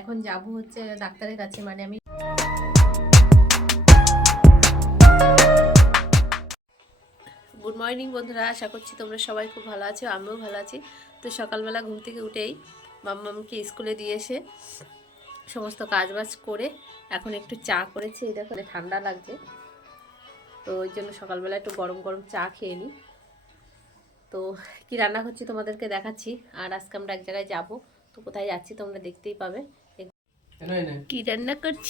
এখন যাব হচ্ছে ডাক্তারের কাছে মানে আমি গুড মর্নিং বন্ধুরা, আশা করছি তোমরা সবাই খুব ভালো আছো, আমিও ভালো আছি। তো সকালবেলা ঘুম থেকে উঠেই মাম্মামকে স্কুলে দিয়ে এসে সমস্ত কাজবাজ করে এখন একটু চা করেছি। এই দেখো ঠান্ডা লাগছে। তো ওই জন্য সকালবেলা একটু গরম গরম চা খেয়ে নিই। তো কি রান্না করছি তোমাদেরকে দেখাচ্ছি, আর আজকে আমরা এক জায়গায় যাব। তো কোথায় যাচ্ছি তোমরা দেখতেই পাবে। কি রান্না করছ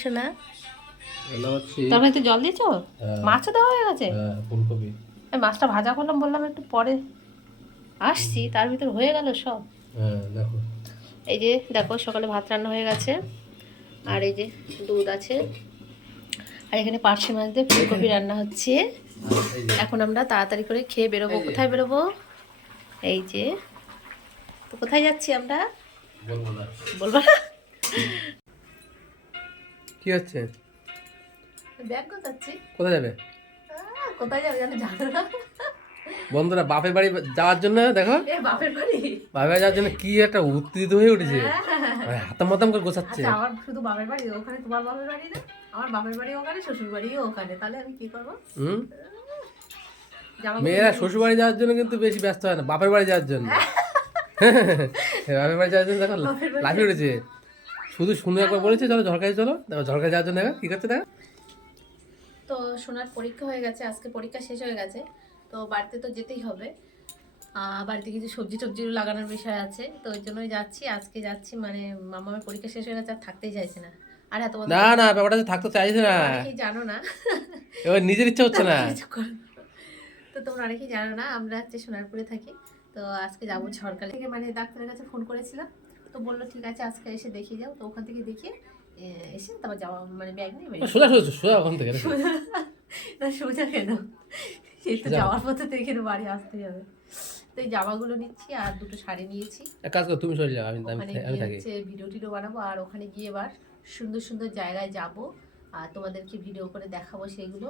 সোনা? তরকারি তো জল দিয়েছ? মাছও দেওয়া হয়ে গেছে? ফুলকপি। মাছটা ভাজা করলাম বললাম একটু পরে। আসছি তার ভিতর হয়ে গেল সব। হ্যাঁ দেখো। এই যে দেখো সকালে ভাত রান্না হয়ে গেছে। আর এই যে দুধ আছে। আর এখানে পার্শে মাছ দিয়ে ফুলকপি রান্না হচ্ছে। এখন আমরা তাড়াতাড়ি করে খেয়ে বেরোবো। কোথায় বেরোবো? এই যে তো কোথায় যাচ্ছি আমরা? বলব না? কি হচ্ছে? ব্যাগ কোথায় যাবে? কোথায় যাবে জানো জানো না। বন্ধুরা বাপের বাড়ি যাওয়ার জন্য দেখো। বাপের বাড়ি। বাপের যাওয়ার জন্য কি একটা উত্তেজিত হয়ে উঠেছে। মানে হাতাম মাতাম করে গোছাচ্ছে। আচ্ছা আমার শুধু বাপের বাড়ি ওখানে তোমার বাপের বাড়ি না? আমার বাপের বাড়ি ওখানে শ্বশুর বাড়িও ওখানে। তাহলে আমি কি করব? হুম? মেয়েরা শ্বশুর বাড়ি যাওয়ার জন্য কিন্তু বেশি ব্যস্ত হয় না বাপের বাড়ি যাওয়ার জন্য। বাপের বাড়ি যাওয়ার জন্য দেখো লাফিয়ে উঠেছে। শুধু শুনে একবার বলেছে চলো ঝড়খাই চলো। দেখো যাওয়ার জন্য দেখো কি করছে দেখো? তো সোনার পরীক্ষা হয়ে গেছে আজকে পরীক্ষা শেষ হয়ে গেছে তো বাড়িতে তো যেতেই হবে। বাড়িতে কিছু সবজি টবজিও লাগানোর বিষয় আছে তো ওই জন্যই যাচ্ছি আজকে যাচ্ছি মানে মামার পরীক্ষা শেষ হয়ে গেছে আর থাকতেই চাইছে না। আর এত বড় না না ব্যাপারটা থাকতে চাইছে না। অনেকেই জানো না। এবার নিজের ইচ্ছা হচ্ছে না। তো তোমরা অনেকেই জানো না আমরা হচ্ছে সোনারপুরে থাকি তো আজকে যাব ঝড়কাল থেকে মানে ডাক্তারের কাছে ফোন করেছিলাম। তো বলল ঠিক আছে আজকে এসে দেখিয়ে যাও তো ওখান থেকে দেখিয়ে এসে তারপর যাওয়া মানে ব্যাগ নিয়ে সোজা সোজা সোজা ওখান থেকে না সোজা কেন? সেই তো যাওয়ার পথে তো বাড়ি আসতে হবে তো এই জামাগুলো নিচ্ছি আর দুটো শাড়ি নিয়েছি। এক কাজ করো তুমি সরে যাও আমি আমি থাকি। হচ্ছে ভিডিও টিডিও বানাবো আর ওখানে গিয়ে এবার সুন্দর সুন্দর জায়গায় যাব আর তোমাদেরকে ভিডিও করে দেখাবো সেগুলো।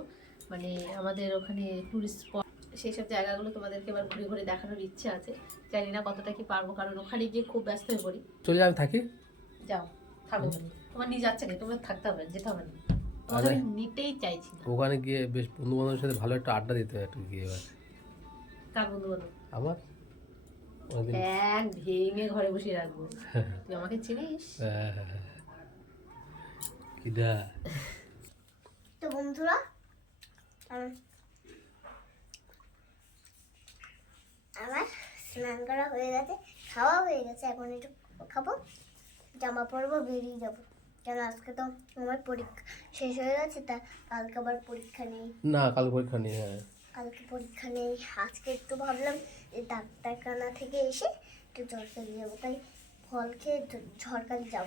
মানে আমাদের ওখানে টুরিস্ট স্পট সেই সব জায়গাগুলো তোমাদেরকে এবার ঘুরে ঘুরে দেখানোর ইচ্ছে আছে। জানি না কতটা কি পারব কারণ ওখানে গিয়ে খুব ব্যস্ত হয়ে পড়ি। চলে যাও আমি থাকি? যাও থাকো। তোমার নিয়ে যাচ্ছে না তোমার থাকতে হবে না, যেতে হবে না। আমি নিতেই চাইছি না। ওখানে গিয়ে বেশ বন্ধু বান্ধবের সাথে ভালো একটা আড্ডা দিতে হবে একটু গিয়ে এবার। কার বন্ধু বলো আমার এক ভেঙে ঘরে বসে রাখব। তুই আমাকে চিনিস? হ্যাঁ, কিডা। তো বন্ধুরা আমার স্নান করা হয়ে গেছে খাওয়া হয়ে গেছে। এখন একটু খাব জামা পরবো বেরিয়ে যাব। কেন আজকে তো আমার পরীক্ষা শেষ হয়ে গেছে তা কালকে আবার পরীক্ষা নেই। না কাল পরীক্ষা নেই হ্যাঁ। কালকে পরীক্ষা নেই আজকে একটু ভাবলাম যে ডাক্তারখানা থেকে এসে একটু ঝড়খালি যাব। তাই ফল খেয়ে ঝ- ঝড়খালি যাব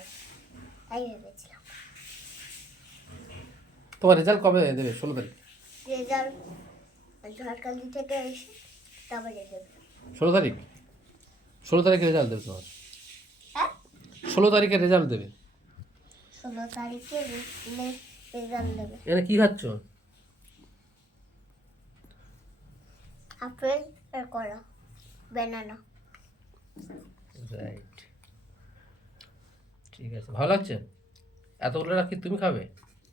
তাই ভেবেছিলাম। তোমার রেজাল্ট কবে দেবে? ষোলো তারিখ। রেজাল্ট ঝড়খালি থেকে এসে তারপরে দেবে। ষোলো তারিখ। ষোলো তারিখে রেজাল্ট দেবে তোমার। হ্যাঁ? ষোলো তারিখে রেজাল্ট দেবে। ষোলো তারিখে রেজাল্ট দেবে। এখানে কি খাচ্ছ? আপেল আর কলা ব্যানানা রাইট ঠিক আছে ভালো লাগছে? এতগুলো রাখি তুমি খাবে?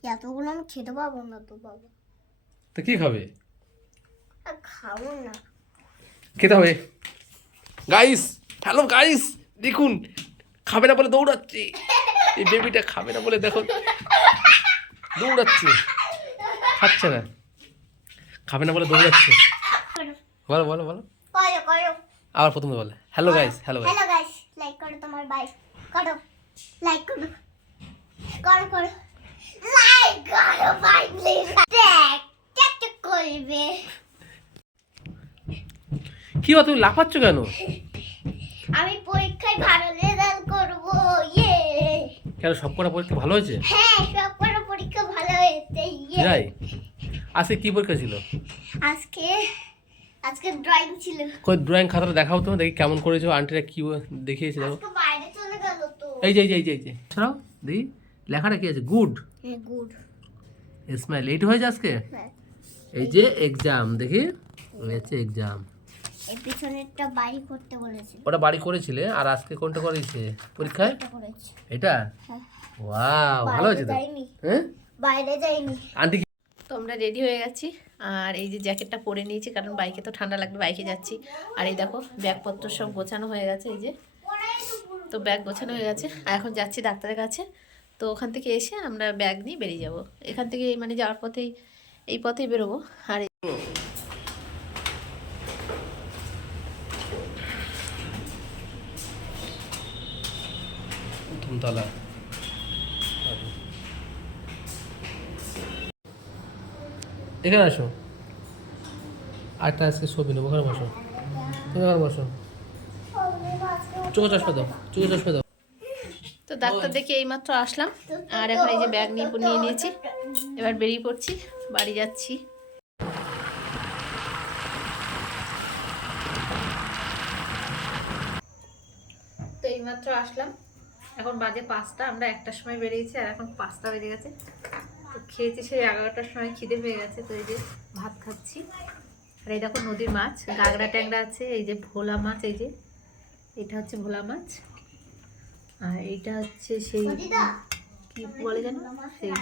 এতগুলো আমি খেতে পারব না তো বাবা। তো কি খাবে? খাব না। খেতে হবে। গাইস হ্যালো গাইস দেখুন খাবে না বলে দৌড়াচ্ছে। এই বেবিটা খাবে না বলে দেখো দৌড়াচ্ছে। খাচ্ছে না। খাবে না বলে দৌড়াচ্ছে। বলো বলো বলো। আবার প্রথমে বলে। Hello guys hello guys hello guys like করো তোমার বাই করো লাইক করো। করো করো। লাইক করো ভাই প্লিজ দেখ কেটে করবে। কি বা তুমি লাফাচ্ছ কেন? আমি পরীক্ষায় ভালো রেজাল্ট করব ইয়ে। কেন সব কটা পরীক্ষা ভালো হয়েছে? হ্যাঁ সব কটা পরীক্ষা ভালো হয়েছে ইয়ে। যাই। আজকে কি পরীক্ষা ছিল? আজকে আজকে ড্রয়িং ছিল। কই ড্রয়িং খাতাটা দেখাও তো দেখি কেমন করেছ আন্টিরা কি দেখিয়েছে দেখো। বাইরে চলে গেল তো। এই যে এই যে এই যে ছাড়াও দেখি লেখাটা কি আছে? গুড হ্যাঁ গুড স্মাইল এইট হয়েছে আজকে এই যে এক্সাম দেখি হয়েছে এক্সাম এই পিছনেরটা বাড়ি করতে বলেছিল। ওটা বাড়ি করেছিলে? আর আজকে কোনটা করেছে? পরীক্ষায়? এটা? হ্যাঁ। ওয়াও ভালো হয়েছে তো? হ্যাঁ? বাইরে যাইনি আন্টি তো আমরা রেডি হয়ে গেছি। আর এই যে জ্যাকেটটা পরে নিয়েছি কারণ বাইকে তো ঠান্ডা লাগবে বাইকে যাচ্ছি। আর এই দেখো ব্যাগপত্র সব গোছানো হয়ে গেছে এই যে। তো ব্যাগ গোছানো হয়ে গেছে। আর এখন যাচ্ছি ডাক্তারের কাছে। তো ওখান থেকে এসে আমরা ব্যাগ নিয়ে বেরিয়ে যাব। এখান থেকে মানে যাওয়ার পথেই এই পথেই বেরোবো। আর প্রথমতলা এখানে আসো। আটটা আজকে ছবি নেব ওখানে বসো। তুমি ওখানে বসো। চোখে চশমা দাও চোখে চশমা দাও। তো ডাক্তার দেখে এইমাত্র আসলাম। আর এখন এই যে ব্যাগ নিয়ে নিয়ে নিয়েছি। এবার বেরিয়ে পড়ছি, বাড়ি যাচ্ছি। তো এইমাত্র আসলাম। এখন বাজে পাঁচটা আমরা একটার সময় বেরিয়েছি আর এখন পাঁচটা বেজে গেছে। তো খেয়েছি সেই এগারোটার সময় খিদে পেয়ে গেছে তো এই যে ভাত খাচ্ছি। আর এই দেখো নদীর মাছ গাগরা ট্যাংরা আছে এই যে ভোলা মাছ এই যে এটা হচ্ছে ভোলা মাছ। আর এইটা হচ্ছে সেই কি বলে জানো সেই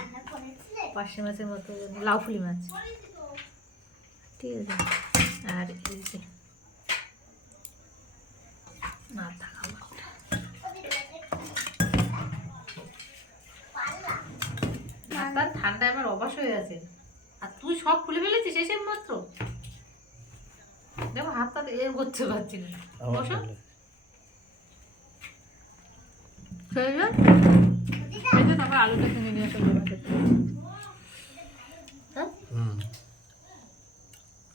পার্শে মাছের মতো লাউফুলি মাছ। ঠিক আছে। আর এই যে মাথা খাবার মাথা ঠান্ডায় আমার অবাস হয়ে গেছে। আর তুই সব খুলে ফেলেছিস এসে মাত্র? দেখো হাত হাতটা এ করতে পারছি না। বসো। তারপর আলুটা কিনে নিয়ে আসো হ্যাঁ?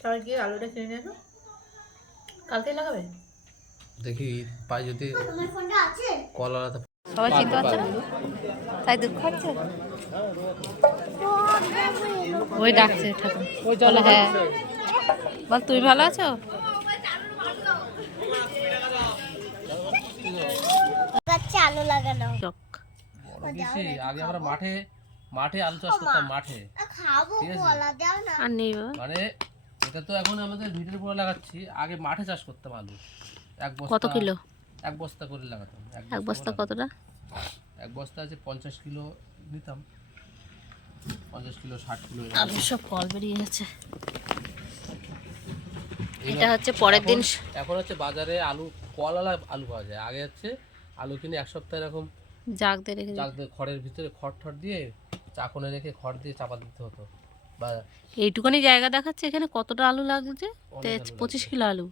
তারপর গিয়ে আলুটা কিনে নিয়ে আসো। কালকে লাগাবে? দেখি পাই যদি তোমার আছে? কলাতে সবাই চিনতে পারছে না? তাই দুধ খাচ্ছে ওই ডাকছে ঠাকুর। বলে হ্যাঁ। বল তুমি ভালো আছো? গাছে লাগানো। চক। বড় বেশি আগে আমরা মাঠে মাঠে আলু চাষ করতাম মাঠে। আ, খাব ঠিক আছে। কলা দাও না। আর নেই মানে এটা তো এখন আমাদের ভিটের উপরে লাগাচ্ছি আগে মাঠে চাষ করতাম আলু। এক কত কিলো? এক বস্তা করে লাগাতাম এক বস্তা কতটা? এক বস্তা আছে পঞ্চাশ কিলো নিতাম। পঞ্চাশ কিলো ষাট কিলো আলু সব কল বেরিয়ে গেছে। এটা হচ্ছে পরের দিন। এখন- হচ্ছে বাজারে আলু কলালা আলু পাওয়া যায়। আগে হচ্ছে আলু কিনে এক সপ্তাহ এরকম জাগ দিয়ে রেখে চাক দিয়ে খড়ের ভিতরে খড় ঠড় দিয়ে চাকনে রেখে খড় দিয়ে চাপা দিতে হতো। বা এইটুকুনি জায়গা দেখাচ্ছে এখানে কতটা আলু লাগছে? পঁচিশ কিলো আলু।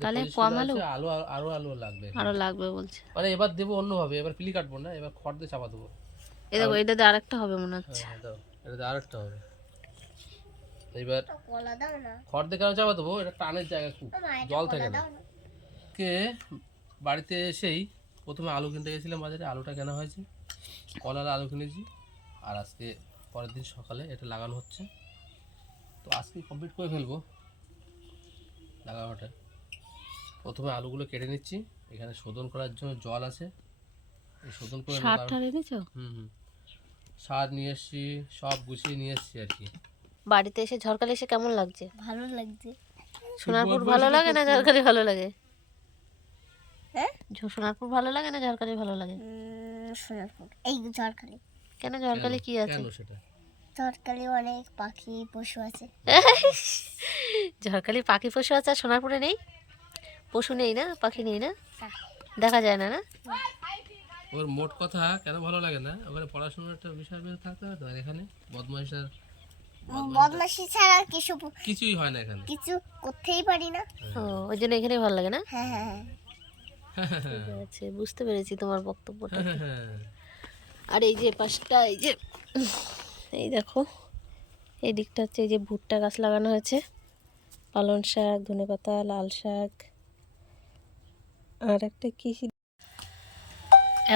তাহলে কম আলু? আলু আরও আলু লাগবে আরও লাগবে বলছে। মানে এবার দেবো অন্যভাবে এবার পিলি কাটবো না এবার খড় দিয়ে চাপা দেবো। এই দেখো এটা দিয়ে আরেকটা হবে মনে হচ্ছে। হ্যাঁ দাও আরেকটা হবে। এবার কলা দাও না। খড় দিয়ে কেন চাপা দেবো? এটা টানের জায়গা খুব জল থাকে না। না। কে বাড়িতে এসেই প্রথমে আলু কিনতে গেছিলাম বাজারে আলুটা কেনা হয়েছে। কলার আলু কিনেছি আর আজকে পরের দিন সকালে এটা লাগানো হচ্ছে। তো আজকে কমপ্লিট করে ফেলব। লাগানোটা। প্রথমে আলুগুলো কেটে নিচ্ছি। এখানে শোধন করার জন্য জল আছে। এই শোধন করে সার কারণ- এনেছো হুম হুম। সার নিয়ে এসছি সব গুছিয়ে নিয়ে এসছি আর কি। বাড়িতে এসে ঝড়কালে এসে কেমন লাগছে? ভালো লাগছে। সোনারপুর ভালো লাগে না ঝড়খালি ভালো লাগে? হ্যাঁ? সোনারপুর ভালো লাগে না ঝড়খালি ভালো লাগে? সোনারপুর। এই ঝড়খালি কেন ঝড়খালি কি আছে? কেন সেটা? ঝড়খালি অনেক পাখি পশু আছে। ঝড়খালি পাখি পশু আছে আর সোনারপুরে নেই? পশু নেই না পাখি নেই না? হ্যাঁ। দেখা যায় না না? ওর মোট কথা কেন ভালো লাগে না? ওখানে পড়াশোনার একটা বিষয় বের থাকতে হবে তো, আর এখানে বদমাইশার বদমাসি ছাড়া কিছু কিছুই হয় না এখানে। কিছু করতেই পারি না। ও ওই জন্য এখানেই ভালো লাগে না? হ্যাঁ হ্যাঁ হ্যাঁ। আছে বুঝতে পেরেছি তোমার বক্তব্যটা। হ্যাঁ। আর এই যে পাশটা এই যে এই দেখো এই দিকটা হচ্ছে এই যে ভুট্টা গাছ লাগানো হয়েছে। পালং শাক ধনেপাতা লাল শাক। আর একটা কি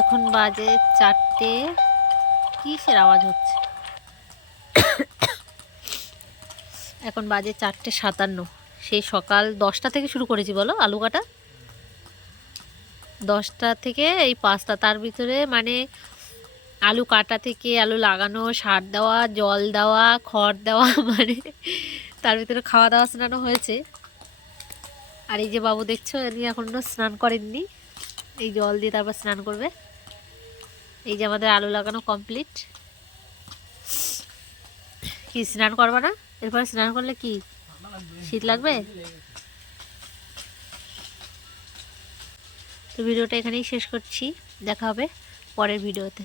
এখন বাজে চারটে। কিসের আওয়াজ হচ্ছে? এখন বাজে চারটে সাতান্ন। সেই সকাল দশটা থেকে শুরু করেছি, বলো, আলু কাটা? দশটা থেকে এই পাঁচটা, তার ভিতরে মানে আলু কাটা থেকে আলু লাগানো, সার দেওয়া, জল দেওয়া, খড় দেওয়া মানে তার ভিতরে খাওয়া দাওয়া স্নানো হয়েছে। আর এই যে বাবু দেখছ এনি এখনও স্নান করেননি। এই জল দিয়ে তারপর স্নান করবে। এই যে আমাদের আলু লাগানো কমপ্লিট কি, স্নান করবা না? এরপরে স্নান করলে কি? শীত লাগবে? তো ভিডিওটা এখানেই শেষ করছি। দেখা হবে পরের ভিডিওতে।